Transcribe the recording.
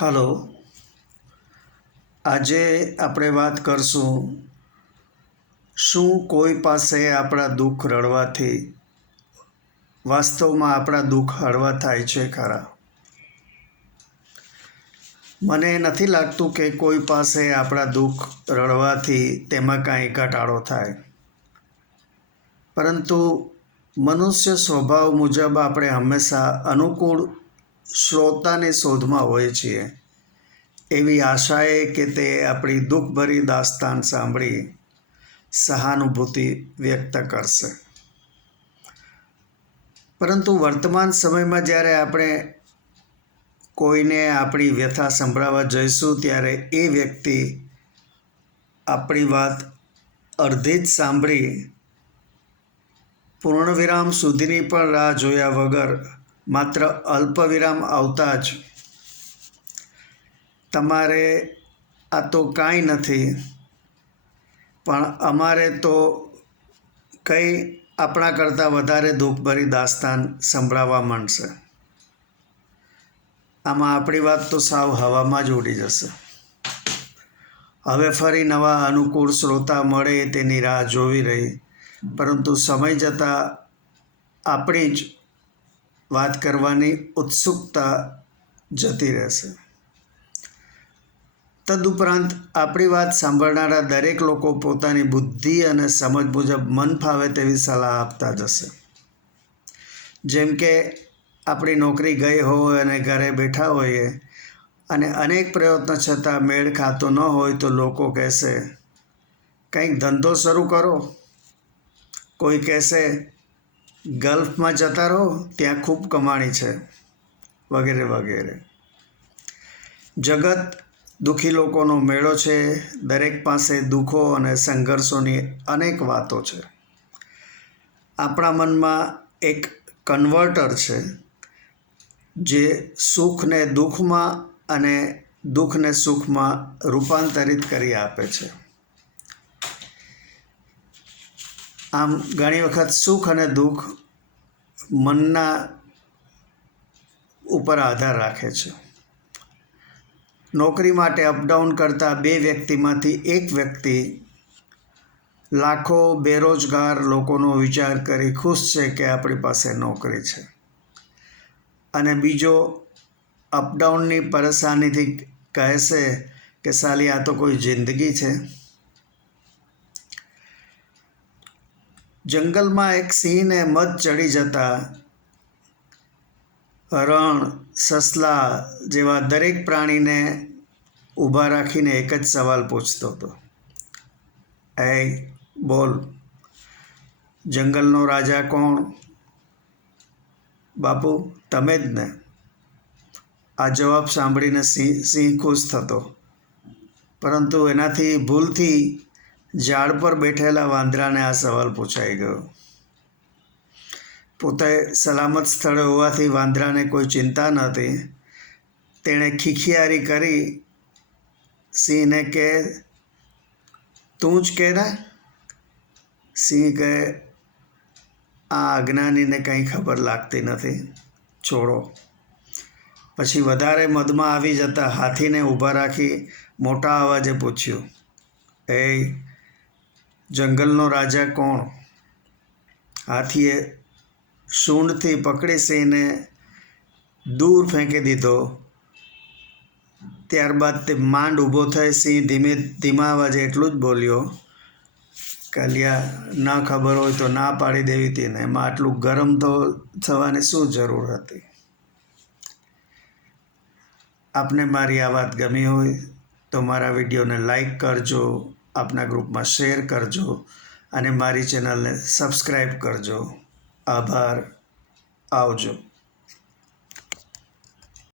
Hello. આજે આપણે વાત કરશું શું કોઈ પાસે આપણા દુઃખ રડવાથી વાસ્તવમાં આપણા દુઃખ હળવા થાય છે, ખરા? મને નથી લાગતું કે કોઈ પાસે આપણા દુઃખ રડવાથી તેમાં કાંઈ ઘટાડો થાય. પરંતુ મનુષ્ય સ્વભાવ મુજબ આપણે હંમેશા અનુકૂળ શ્રોતાની શોધમાં હોઈએ છીએ એવી આશાએ કે તે આપણી દુઃખભરી દાસ્તાન સાંભળી સહાનુભૂતિ વ્યક્ત કરશે. પરંતુ વર્તમાન સમયમાં જ્યારે આપણે કોઈને આપણી વ્યથા સંભળાવવા જઈશું, ત્યારે એ વ્યક્તિ આપણી વાત અડધી જ સાંભળી પૂર્ણવિરામ સુધીની પણ રાહ જોયા વગર માત્ર અલ્પવિરામ આવતા જ તમારે આ તો કાંઈ નથી, પણ અમારે તો કંઈ આપણા કરતાં વધારે દુઃખભરી દાસ્તાન સંભળાવવા માંડશે. આમાં આપણી વાત તો સાવ હવામાં જ ઉડી જશે. હવે ફરી નવા અનુકૂળ શ્રોતા મળે તેની રાહ જોવી રહી, પરંતુ સમય જતાં આપણી જ વાત કરવાની ઉત્સુકતા જતી રહેશે. તદુપરાંત આપણી વાત સાંભળનારા દરેક લોકો પોતાની બુદ્ધિ અને સમજ મુજબ મન ફાવે તેવી સલાહ આપતા જશે. જેમ કે, આપણી નોકરી ગઈ હોય અને ઘરે બેઠા હોઈએ અને અનેક પ્રયત્નો છતાં મેળ ખાતો ન હોય તો લોકો કહેશે, કંઈક ધંધો શરૂ કરો. કોઈ કહેશે ગલ્ફમાં જતા રહો, ત્યાં ખૂબ કમાણી છે. વગેરે વગેરે. જગત દુઃખી લોકોનો મેળો છે. દરેક પાસે દુઃખો અને સંઘર્ષોની અનેક વાતો છે. આપણા મનમાં એક કન્વર્ટર છે, જે સુખને દુઃખમાં અને દુઃખને સુખમાં રૂપાંતરિત કરી આપે છે. આમ ઘણી વખત સુખ અને દુઃખ મનના ઉપર આધાર રાખે છે. નોકરી માટે અપડાઉન કરતા બે વ્યક્તિમાંથી એક વ્યક્તિ લાખો બેરોજગાર લોકોનો વિચાર કરી ખુશ છે કે આપણી પાસે નોકરી છે. અને બીજો અપડાઉનની પરેશાનીથી કહેશે કે, સાલી, આ તો કોઈ જિંદગી છે. જંગલમાં એક સિંહને મધ ચડી જતા હરણ, સસલા જેવા દરેક પ્રાણીને ઊભા રાખીને એક જ સવાલ પૂછતો હતો. એ બોલ, જંગલનો રાજા કોણ? બાપુ, તમે જ ને. આ જવાબ સાંભળીને સિંહ સિંહ ખુશ થતો. પરંતુ એનાથી ભૂલથી ઝાડ પર બેઠેલા વાંદરાને આ સવાલ પૂછાઈ ગયો. પોતે સલામત સ્થળે હોવાથી વાંદરાને કોઈ ચિંતા નહોતી તેણે ખીખિયારી કરી, સિંહને કે તું જ કે ને? સિંહ કહે, આ અજ્ઞાનીને કંઈ ખબર લાગતી નથી. છોડો. પછી વધારે મદમાં આવી જતા હાથીને ઊભા રાખી મોટા અવાજે પૂછ્યું, એ જંગલનો રાજા કોણ? હાથીએ સૂંઢથી પકડી સિંહને દૂર ફેંકી દીધો. ત્યારબાદ તે માંડ ઊભો થઈ સિંહ ધીમે ધીમા અવાજે એટલું જ બોલ્યો, કાલિયા, ના ખબર હોય તો ના પાડી દેવી હતી ને એમાં આટલું ગરમ તો થવાની શું જરૂર હતી? આપને મારી આ વાત ગમી હોય તો મારા વિડીયોને લાઈક કરજો આપના ગ્રુપમાં શેર કરજો અને મારી ચેનલને સબસ્ક્રાઈબ કરજો. આભાર. આવજો.